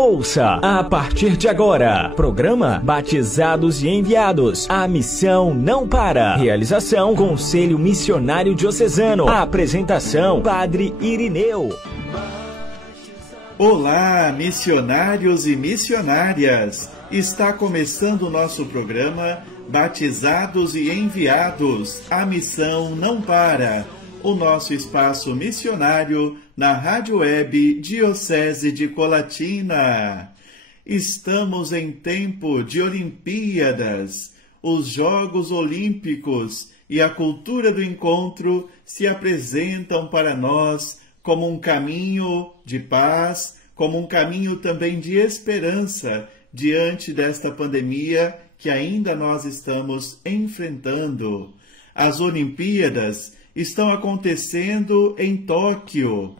Ouça a partir de agora, programa Batizados e Enviados. A missão não para. Realização, Conselho Missionário Diocesano. A apresentação, Padre Irineu. Olá, missionários e missionárias! Está começando o nosso programa Batizados e Enviados. A missão não para. O nosso espaço missionário na Rádio Web Diocese de Colatina. Estamos em tempo de Olimpíadas. Os Jogos Olímpicos e a cultura do encontro se apresentam para nós como um caminho de paz, como um caminho também de esperança diante desta pandemia que ainda nós estamos enfrentando. As Olimpíadas estão acontecendo em Tóquio.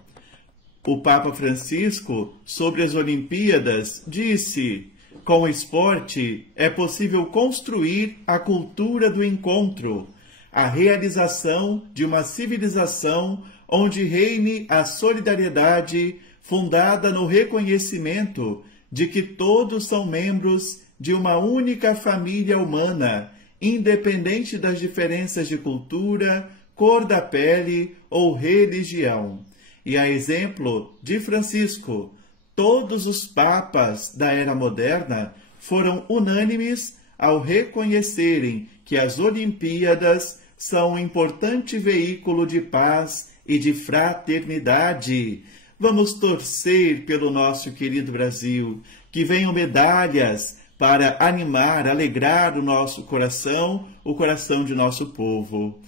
O Papa Francisco, sobre as Olimpíadas, disse: com o esporte é possível construir a cultura do encontro, a realização de uma civilização onde reine a solidariedade fundada no reconhecimento de que todos são membros de uma única família humana, independente das diferenças de cultura, cor da pele ou religião. E a exemplo de Francisco, todos os papas da era moderna foram unânimes ao reconhecerem que as Olimpíadas são um importante veículo de paz e de fraternidade. Vamos torcer pelo nosso querido Brasil, que venham medalhas para animar, alegrar o nosso coração, o coração de nosso povo.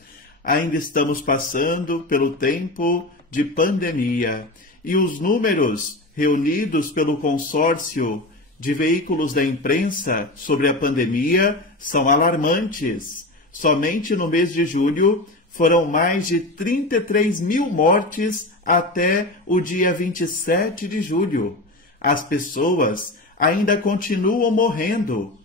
Ainda estamos passando pelo tempo de pandemia e os números reunidos pelo consórcio de veículos da imprensa sobre a pandemia são alarmantes. Somente no mês de julho foram mais de 33 mil mortes até o dia 27 de julho. As pessoas ainda continuam morrendo.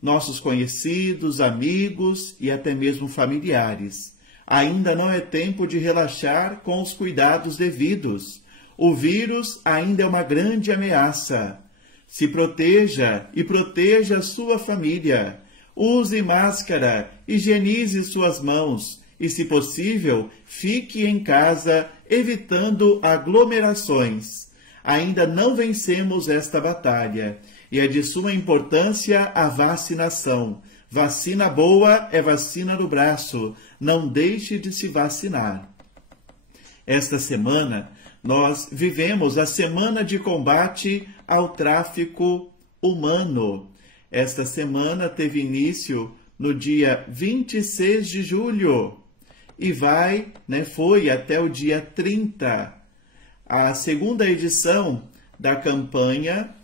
Nossos conhecidos, amigos e até mesmo familiares. Ainda não é tempo de relaxar com os cuidados devidos. O vírus ainda é uma grande ameaça. Se proteja e proteja a sua família. Use máscara, higienize suas mãos e, se possível, fique em casa, evitando aglomerações. Ainda não vencemos esta batalha e é de suma importância a vacinação. Vacina boa é vacina no braço. Não deixe de se vacinar. Esta semana, nós vivemos a Semana de Combate ao Tráfico Humano. Esta semana teve início no dia 26 de julho e foi até o dia 30. A segunda edição da campanha,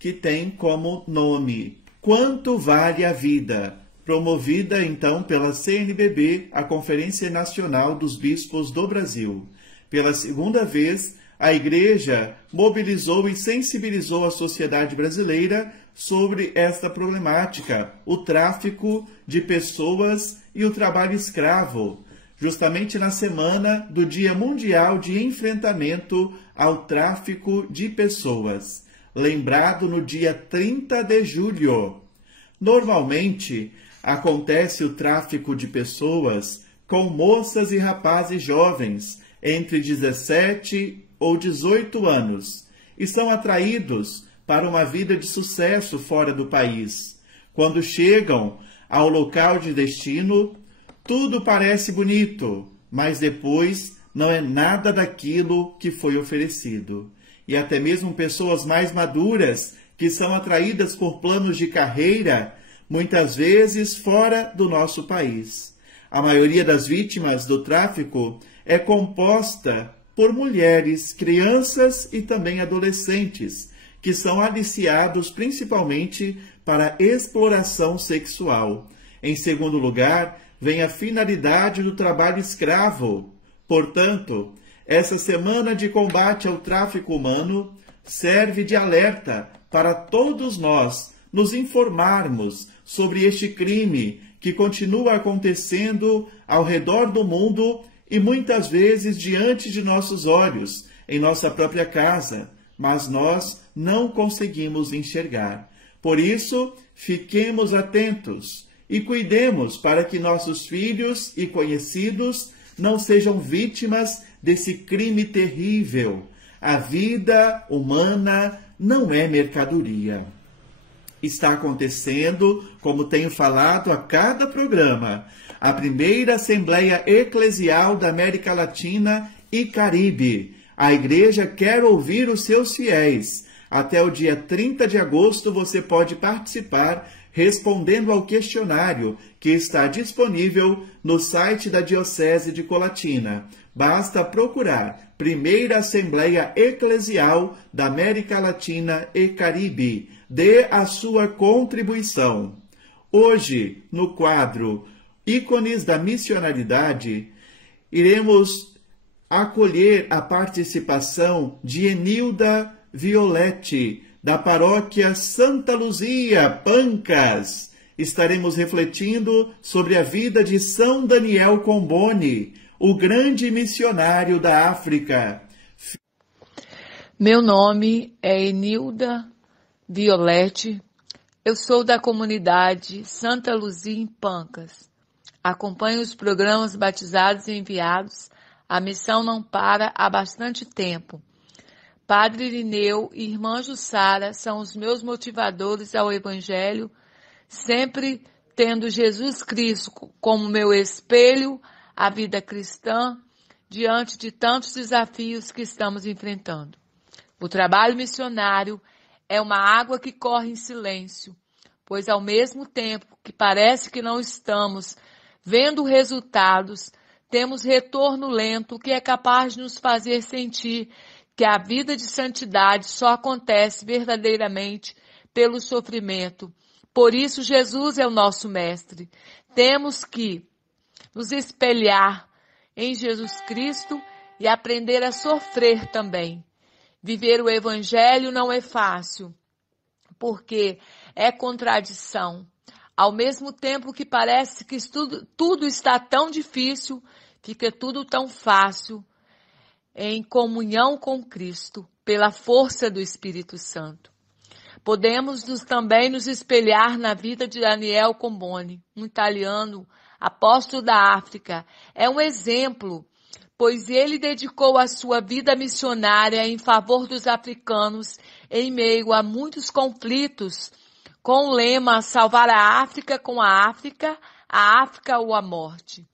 que tem como nome Quanto Vale a Vida? Promovida, então, pela CNBB, a Conferência Nacional dos Bispos do Brasil. Pela segunda vez, a Igreja mobilizou e sensibilizou a sociedade brasileira sobre esta problemática, o tráfico de pessoas e o trabalho escravo, justamente na semana do Dia Mundial de Enfrentamento ao Tráfico de Pessoas, lembrado no dia 30 de julho. Normalmente, acontece o tráfico de pessoas com moças e rapazes jovens, entre 17 ou 18 anos, e são atraídos para uma vida de sucesso fora do país. Quando chegam ao local de destino, tudo parece bonito, mas depois não é nada daquilo que foi oferecido. E até mesmo pessoas mais maduras, que são atraídas por planos de carreira, muitas vezes fora do nosso país. A maioria das vítimas do tráfico é composta por mulheres, crianças e também adolescentes, que são aliciados principalmente para exploração sexual. Em segundo lugar, vem a finalidade do trabalho escravo. Portanto, essa semana de combate ao tráfico humano serve de alerta para todos nós nos informarmos sobre este crime que continua acontecendo ao redor do mundo e muitas vezes diante de nossos olhos, em nossa própria casa, mas nós não conseguimos enxergar. Por isso, fiquemos atentos e cuidemos para que nossos filhos e conhecidos não sejam vítimas desse crime terrível. A vida humana não é mercadoria. Está acontecendo, como tenho falado a cada programa, a primeira Assembleia Eclesial da América Latina e Caribe. A igreja quer ouvir os seus fiéis. Até o dia 30 de agosto você pode participar respondendo ao questionário que está disponível no site da Diocese de Colatina. Basta procurar Primeira Assembleia Eclesial da América Latina e Caribe. Dê a sua contribuição. Hoje, no quadro Ícones da Missionalidade, iremos acolher a participação de Enilda Violete, da paróquia Santa Luzia, Pancas. Estaremos refletindo sobre a vida de São Daniel Comboni, o grande missionário da África. Meu nome é Enilda Violete. Eu sou da comunidade Santa Luzia, em Pancas. Acompanho os programas Batizados e Enviados. A missão não para há bastante tempo. Padre Irineu e Irmã Jussara são os meus motivadores ao Evangelho, sempre tendo Jesus Cristo como meu espelho, a vida cristã, diante de tantos desafios que estamos enfrentando. O trabalho missionário é uma água que corre em silêncio, pois ao mesmo tempo que parece que não estamos vendo resultados, temos retorno lento que é capaz de nos fazer sentir que a vida de santidade só acontece verdadeiramente pelo sofrimento. Por isso, Jesus é o nosso mestre. Temos que nos espelhar em Jesus Cristo e aprender a sofrer também. Viver o Evangelho não é fácil, porque é contradição. Ao mesmo tempo que parece que tudo está tão difícil, fica tudo tão fácil em comunhão com Cristo, pela força do Espírito Santo. Podemos também nos espelhar na vida de Daniel Comboni, um italiano, apóstolo da África. É um exemplo, pois ele dedicou a sua vida missionária em favor dos africanos em meio a muitos conflitos, com o lema salvar a África com a África ou a morte.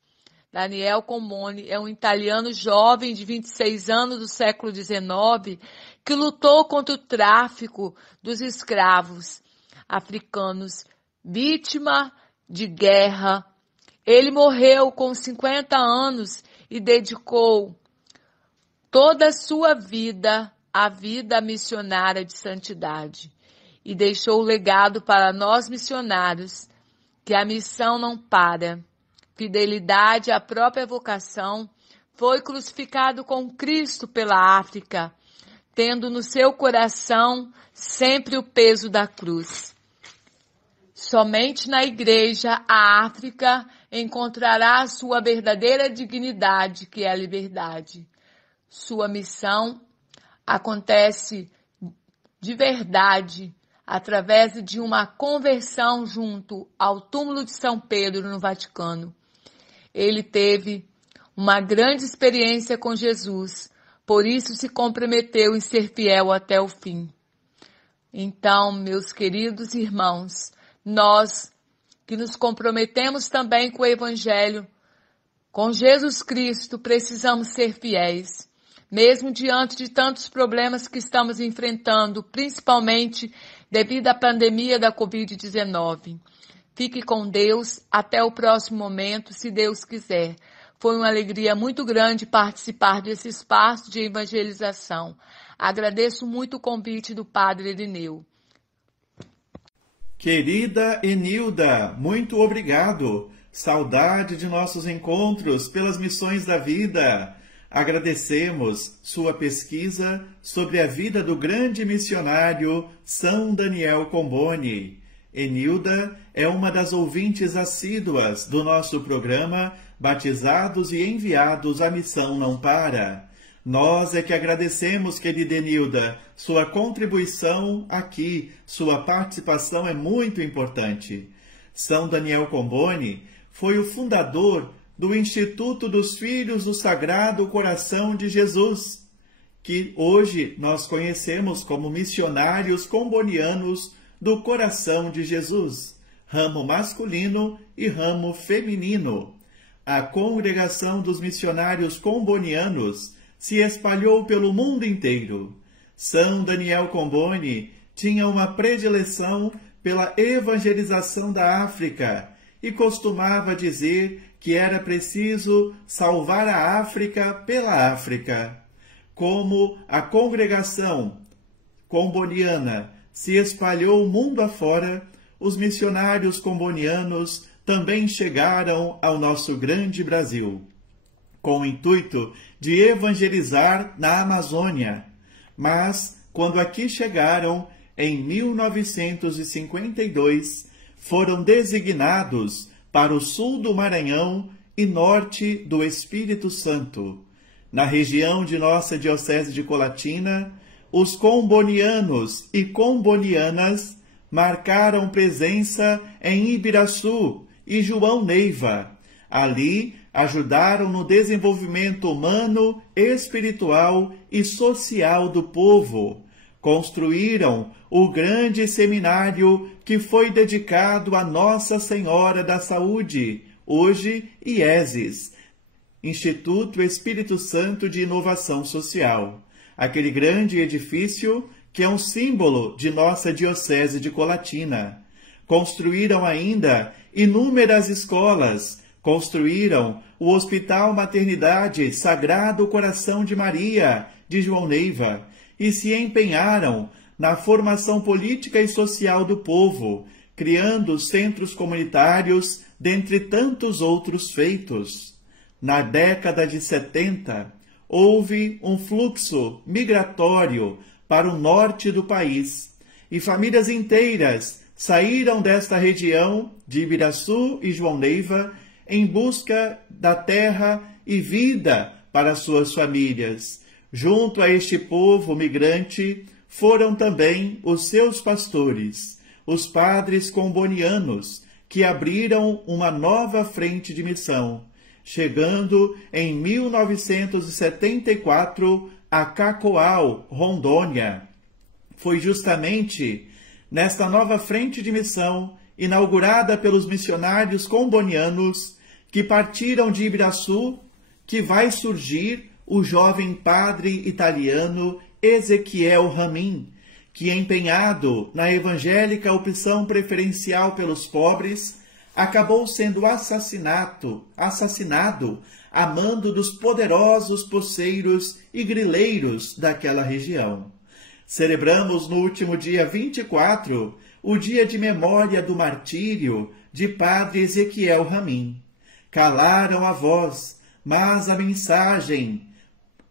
Daniel Comboni é um italiano jovem de 26 anos do século XIX que lutou contra o tráfico dos escravos africanos, vítima de guerra. Ele morreu com 50 anos e dedicou toda a sua vida à vida missionária de santidade. E deixou o legado para nós missionários, que a missão não para. Fidelidade à própria vocação, foi crucificado com Cristo pela África, tendo no seu coração sempre o peso da cruz. Somente na igreja a África encontrará a sua verdadeira dignidade, que é a liberdade. Sua missão acontece de verdade através de uma conversão junto ao túmulo de São Pedro no Vaticano. Ele teve uma grande experiência com Jesus, por isso se comprometeu em ser fiel até o fim. Então, meus queridos irmãos, nós que nos comprometemos também com o Evangelho, com Jesus Cristo, precisamos ser fiéis, mesmo diante de tantos problemas que estamos enfrentando, principalmente devido à pandemia da Covid-19. Fique com Deus até o próximo momento, se Deus quiser. Foi uma alegria muito grande participar desse espaço de evangelização. Agradeço muito o convite do Padre Irineu. Querida Enilda, muito obrigado. Saudade de nossos encontros pelas missões da vida. Agradecemos sua pesquisa sobre a vida do grande missionário São Daniel Comboni. Enilda é uma das ouvintes assíduas do nosso programa Batizados e Enviados, a Missão Não Para. Nós é que agradecemos, querida Enilda, sua contribuição aqui, sua participação é muito importante. São Daniel Comboni foi o fundador do Instituto dos Filhos do Sagrado Coração de Jesus, que hoje nós conhecemos como missionários combonianos do Coração de Jesus, ramo masculino e ramo feminino. A congregação dos missionários combonianos se espalhou pelo mundo inteiro. São Daniel Comboni tinha uma predileção pela evangelização da África e costumava dizer que era preciso salvar a África pela África. Como a congregação comboniana se espalhou mundo afora, os missionários combonianos também chegaram ao nosso grande Brasil, com o intuito de evangelizar na Amazônia. Mas, quando aqui chegaram, em 1952, foram designados para o sul do Maranhão e norte do Espírito Santo. Na região de nossa Diocese de Colatina, os combonianos e combonianas marcaram presença em Ibiraçu e João Neiva. Ali, ajudaram no desenvolvimento humano, espiritual e social do povo. Construíram o grande seminário que foi dedicado a Nossa Senhora da Saúde, hoje IESES, Instituto Espírito Santo de Inovação Social. Aquele grande edifício que é um símbolo de nossa Diocese de Colatina. Construíram ainda inúmeras escolas, construíram o Hospital Maternidade Sagrado Coração de Maria, de João Neiva, e se empenharam na formação política e social do povo, criando centros comunitários, dentre tantos outros feitos. Na década de 70, houve um fluxo migratório para o norte do país, e famílias inteiras saíram desta região de Ibiraçu e João Neiva em busca da terra e vida para suas famílias. Junto a este povo migrante foram também os seus pastores, os padres combonianos, que abriram uma nova frente de missão, chegando em 1974 a Cacoal, Rondônia. Foi justamente nesta nova frente de missão, inaugurada pelos missionários combonianos que partiram de Ibiraçu, que vai surgir o jovem padre italiano Ezequiel Ramin, que, empenhado na evangélica opção preferencial pelos pobres, acabou sendo assassinado a mando dos poderosos poceiros e grileiros daquela região. Celebramos no último dia 24 o dia de memória do martírio de padre Ezequiel Ramin. Calaram a voz, mas a mensagem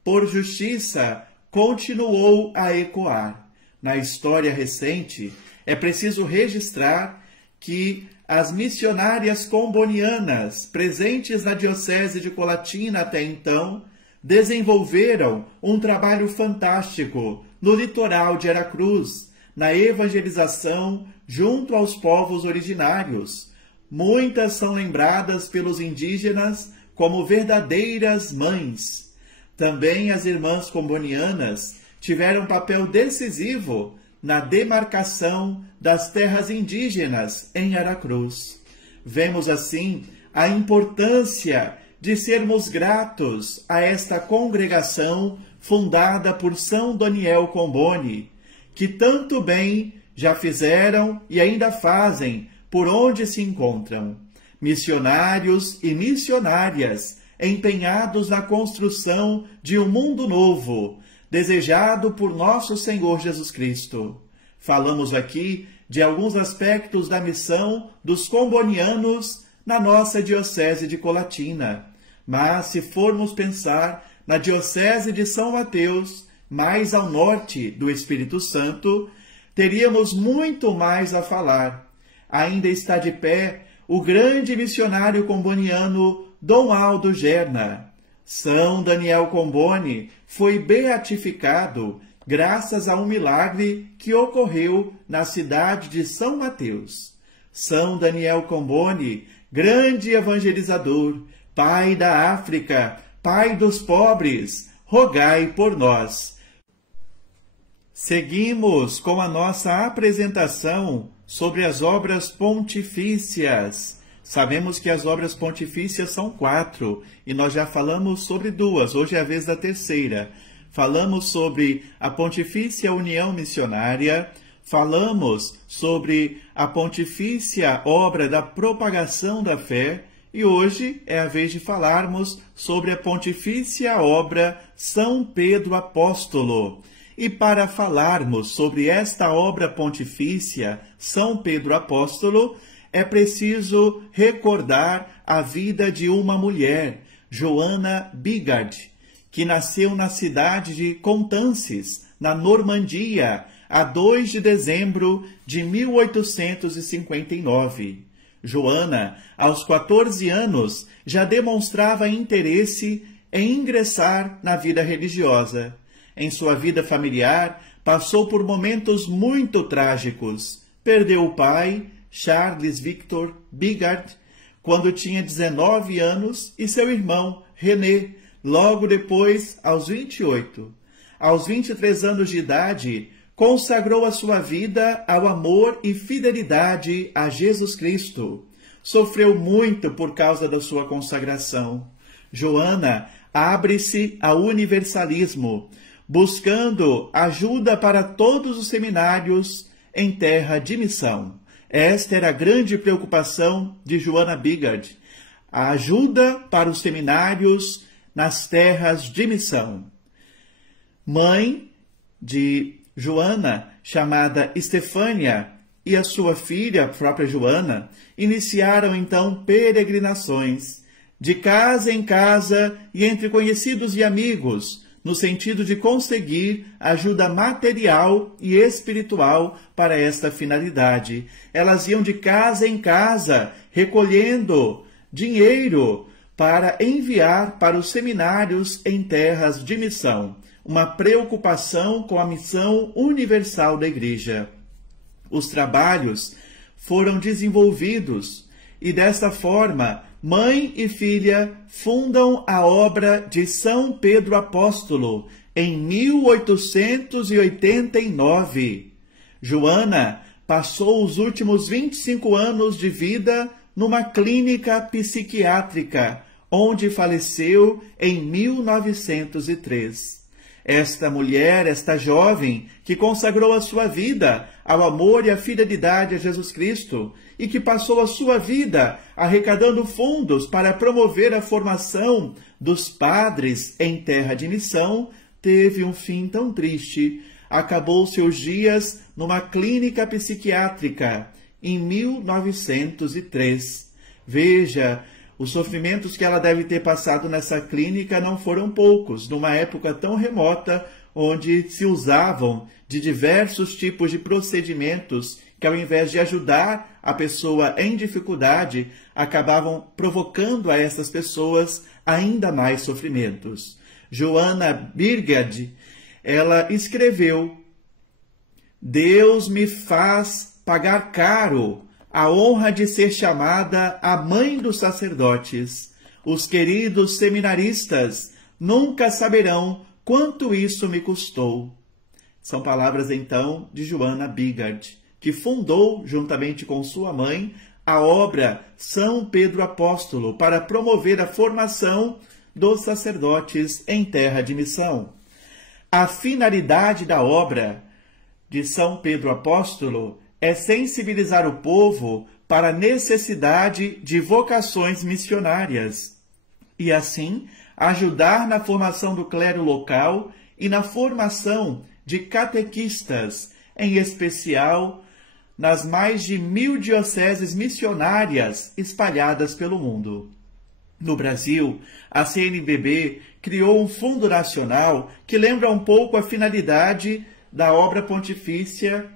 por justiça continuou a ecoar. Na história recente, é preciso registrar que as missionárias combonianas presentes na Diocese de Colatina até então desenvolveram um trabalho fantástico no litoral de Aracruz, na evangelização junto aos povos originários. Muitas são lembradas pelos indígenas como verdadeiras mães. Também as irmãs combonianas tiveram papel decisivo na demarcação das terras indígenas em Aracruz. Vemos assim a importância de sermos gratos a esta congregação fundada por São Daniel Comboni, que tanto bem já fizeram e ainda fazem por onde se encontram. Missionários e missionárias empenhados na construção de um mundo novo, desejado por nosso Senhor Jesus Cristo. Falamos aqui de alguns aspectos da missão dos combonianos na nossa Diocese de Colatina. Mas, se formos pensar na Diocese de São Mateus, mais ao norte do Espírito Santo, teríamos muito mais a falar. Ainda está de pé o grande missionário comboniano Dom Aldo Gerna. São Daniel Comboni foi beatificado graças a um milagre que ocorreu na cidade de São Mateus. São Daniel Comboni, grande evangelizador, pai da África, pai dos pobres, rogai por nós. Seguimos com a nossa apresentação sobre as obras pontifícias. Sabemos que as obras pontifícias são 4 e nós já falamos sobre 2, hoje é a vez da terceira. Falamos sobre a Pontifícia União Missionária, falamos sobre a Pontifícia Obra da Propagação da Fé e hoje é a vez de falarmos sobre a Pontifícia Obra São Pedro Apóstolo. E para falarmos sobre esta obra pontifícia, São Pedro Apóstolo, é preciso recordar a vida de uma mulher, Joana Bigard, que nasceu na cidade de Coutances, na Normandia, a 2 de dezembro de 1859. Joana, aos 14 anos, já demonstrava interesse em ingressar na vida religiosa. Em sua vida familiar, passou por momentos muito trágicos. Perdeu o pai, Charles Victor Bigard, quando tinha 19 anos, e seu irmão, René, logo depois, aos 28. Aos 23 anos de idade, consagrou a sua vida ao amor e fidelidade a Jesus Cristo. Sofreu muito por causa da sua consagração. Joana abre-se ao universalismo, buscando ajuda para todos os seminários em terra de missão. Esta era a grande preocupação de Joana Bigard, a ajuda para os seminários nas terras de missão. Mãe de Joana, chamada Estefânia, e a sua filha, a própria Joana, iniciaram então peregrinações, de casa em casa e entre conhecidos e amigos, no sentido de conseguir ajuda material e espiritual para esta finalidade. Elas iam de casa em casa, recolhendo dinheiro para enviar para os seminários em terras de missão. Uma preocupação com a missão universal da Igreja. Os trabalhos foram desenvolvidos e, desta forma, mãe e filha fundam a obra de São Pedro Apóstolo em 1889. Joana passou os últimos 25 anos de vida numa clínica psiquiátrica, onde faleceu em 1903. Esta mulher, esta jovem, que consagrou a sua vida ao amor e à fidelidade a Jesus Cristo e que passou a sua vida arrecadando fundos para promover a formação dos padres em terra de missão, teve um fim tão triste. Acabou seus dias numa clínica psiquiátrica em 1903. Veja, os sofrimentos que ela deve ter passado nessa clínica não foram poucos, numa época tão remota, onde se usavam de diversos tipos de procedimentos que, ao invés de ajudar a pessoa em dificuldade, acabavam provocando a essas pessoas ainda mais sofrimentos. Joana Bigard, ela escreveu: Deus me faz pagar caro a honra de ser chamada a mãe dos sacerdotes. Os queridos seminaristas nunca saberão quanto isso me custou. São palavras, então, de Joana Bigard, que fundou, juntamente com sua mãe, a obra São Pedro Apóstolo para promover a formação dos sacerdotes em terra de missão. A finalidade da obra de São Pedro Apóstolo é sensibilizar o povo para a necessidade de vocações missionárias e, assim, ajudar na formação do clero local e na formação de catequistas, em especial nas mais de 1000 dioceses missionárias espalhadas pelo mundo. No Brasil, a CNBB criou um fundo nacional que lembra um pouco a finalidade da obra pontifícia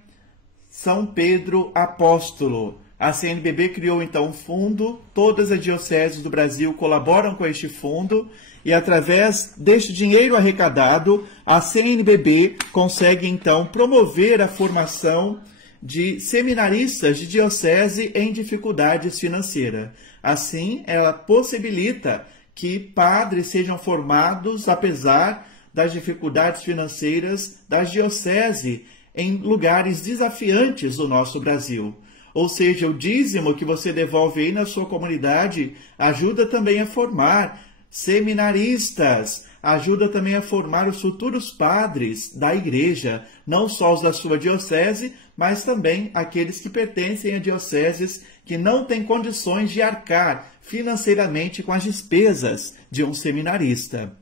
São Pedro Apóstolo, A CNBB criou então um fundo, todas as dioceses do Brasil colaboram com este fundo e através deste dinheiro arrecadado, a CNBB consegue então promover a formação de seminaristas de diocese em dificuldades financeiras. Assim, ela possibilita que padres sejam formados apesar das dificuldades financeiras das dioceses em lugares desafiantes do nosso Brasil. Ou seja, o dízimo que você devolve aí na sua comunidade ajuda também a formar seminaristas, ajuda também a formar os futuros padres da igreja, não só os da sua diocese, mas também aqueles que pertencem a dioceses que não têm condições de arcar financeiramente com as despesas de um seminarista.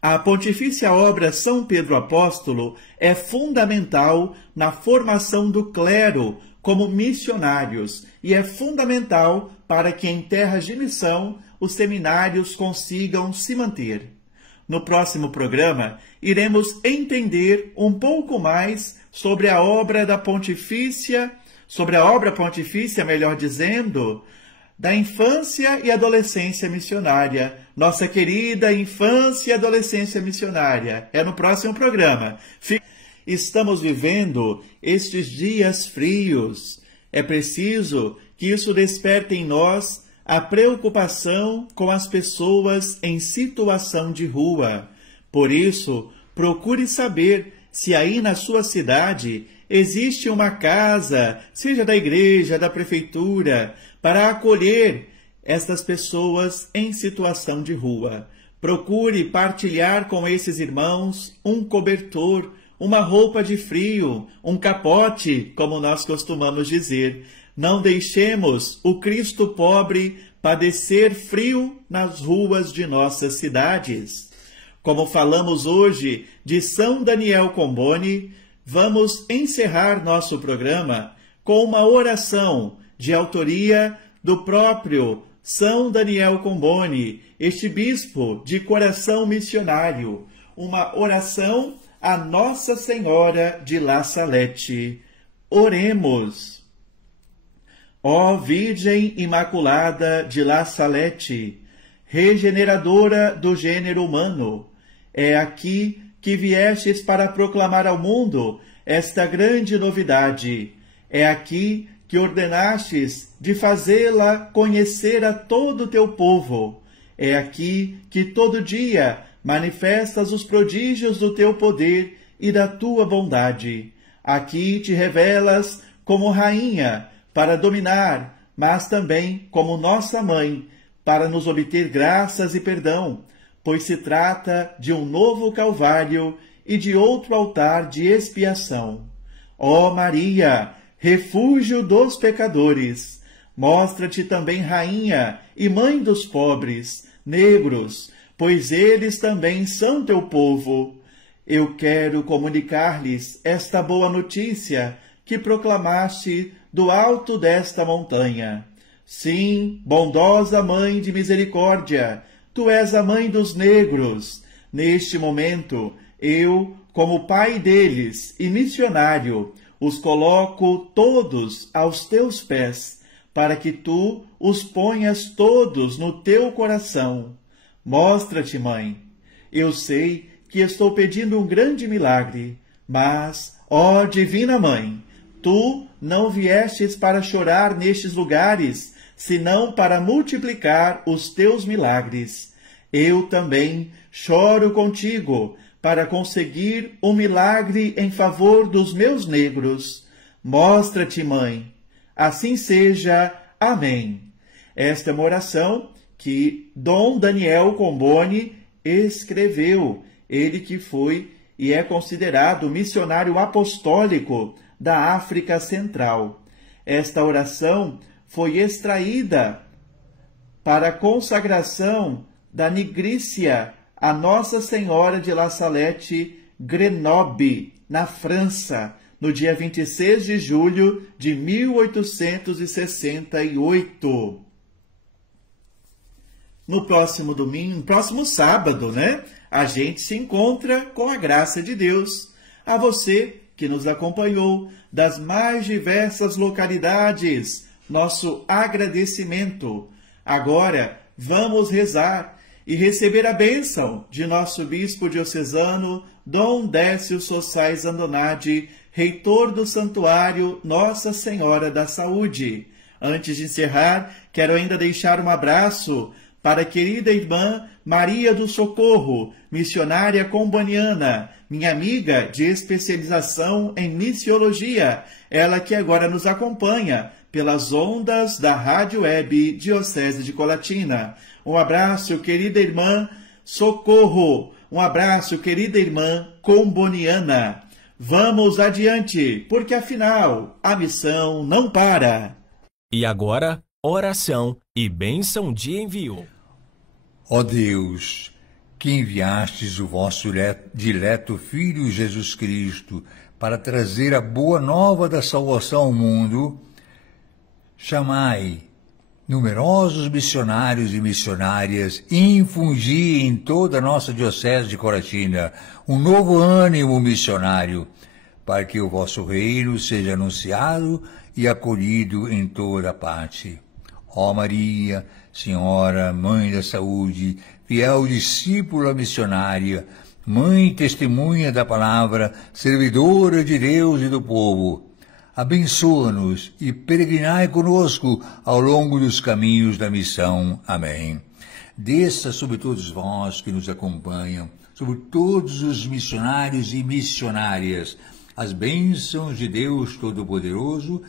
A Pontifícia Obra São Pedro Apóstolo é fundamental na formação do clero como missionários e é fundamental para que em terras de missão os seminários consigam se manter. No próximo programa, iremos entender um pouco mais sobre a obra da Pontifícia, melhor dizendo, da infância e adolescência missionária. Nossa querida infância e adolescência missionária. É no próximo programa. Estamos vivendo estes dias frios. É preciso que isso desperte em nós a preocupação com as pessoas em situação de rua. Por isso, procure saber se aí na sua cidade existe uma casa, seja da igreja, da prefeitura, para acolher estas pessoas em situação de rua. Procure partilhar com esses irmãos um cobertor, uma roupa de frio, um capote, como nós costumamos dizer. Não deixemos o Cristo pobre padecer frio nas ruas de nossas cidades. Como falamos hoje de São Daniel Comboni, vamos encerrar nosso programa com uma oração de autoria do próprio São Daniel Comboni, este bispo de coração missionário. Uma oração a Nossa Senhora de La Salette. Oremos. Ó Virgem Imaculada de La Salette, regeneradora do gênero humano, é aqui que viestes para proclamar ao mundo esta grande novidade. É aqui que ordenastes de fazê-la conhecer a todo o teu povo. É aqui que todo dia manifestas os prodígios do teu poder e da tua bondade. Aqui te revelas como rainha para dominar, mas também como nossa mãe, para nos obter graças e perdão, pois se trata de um novo Calvário e de outro altar de expiação. Ó Maria, refúgio dos pecadores, mostra-te também rainha e mãe dos pobres, negros, pois eles também são teu povo. Eu quero comunicar-lhes esta boa notícia que proclamaste do alto desta montanha. Sim, bondosa Mãe de Misericórdia, tu és a mãe dos negros. Neste momento, eu, como pai deles e missionário, os coloco todos aos teus pés, para que tu os ponhas todos no teu coração. Mostra-te, Mãe. Eu sei que estou pedindo um grande milagre, mas, ó Divina Mãe, tu não viestes para chorar nestes lugares, senão para multiplicar os teus milagres. Eu também choro contigo para conseguir um milagre em favor dos meus negros. Mostra-te, Mãe. Assim seja. Amém. Esta é uma oração que Dom Daniel Comboni escreveu. Ele que foi e é considerado missionário apostólico da África Central. Esta oração foi extraída para a consagração da nigrícia a Nossa Senhora de La Salette Grenoble, na França, no dia 26 de julho de 1868. No próximo domingo, próximo sábado, a gente se encontra com a graça de Deus. A você, que nos acompanhou das mais diversas localidades. Nosso agradecimento. Agora, vamos rezar e receber a bênção de nosso bispo diocesano, Dom Décio Sossais Andonadi, reitor do Santuário Nossa Senhora da Saúde. Antes de encerrar, quero ainda deixar um abraço para a querida irmã Maria do Socorro, missionária comboniana, minha amiga de especialização em missiologia, ela que agora nos acompanha pelas ondas da Rádio Web Diocese de Colatina. Um abraço, querida irmã Socorro. Um abraço, querida irmã comboniana. Vamos adiante, porque afinal a missão não para. E agora, oração e bênção de envio. Ó Deus, que enviastes o vosso dileto Filho Jesus Cristo para trazer a boa nova da salvação ao mundo, chamai numerosos missionários e missionárias e infundi em toda a nossa Diocese de Colatina um novo ânimo missionário, para que o vosso reino seja anunciado e acolhido em toda parte. Ó Maria, Senhora, Mãe da Saúde, fiel discípula missionária, Mãe testemunha da palavra, servidora de Deus e do povo, abençoa-nos e peregrinai conosco ao longo dos caminhos da missão. Amém. Desça sobre todos vós que nos acompanham, sobre todos os missionários e missionárias, as bênçãos de Deus Todo-Poderoso,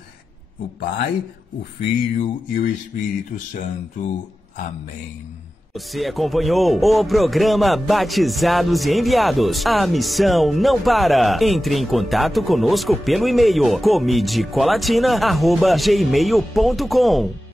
o Pai, o Filho e o Espírito Santo. Amém. Você acompanhou o programa Batizados e Enviados. A missão não para. Entre em contato conosco pelo e-mail comidecolatina@gmail.com.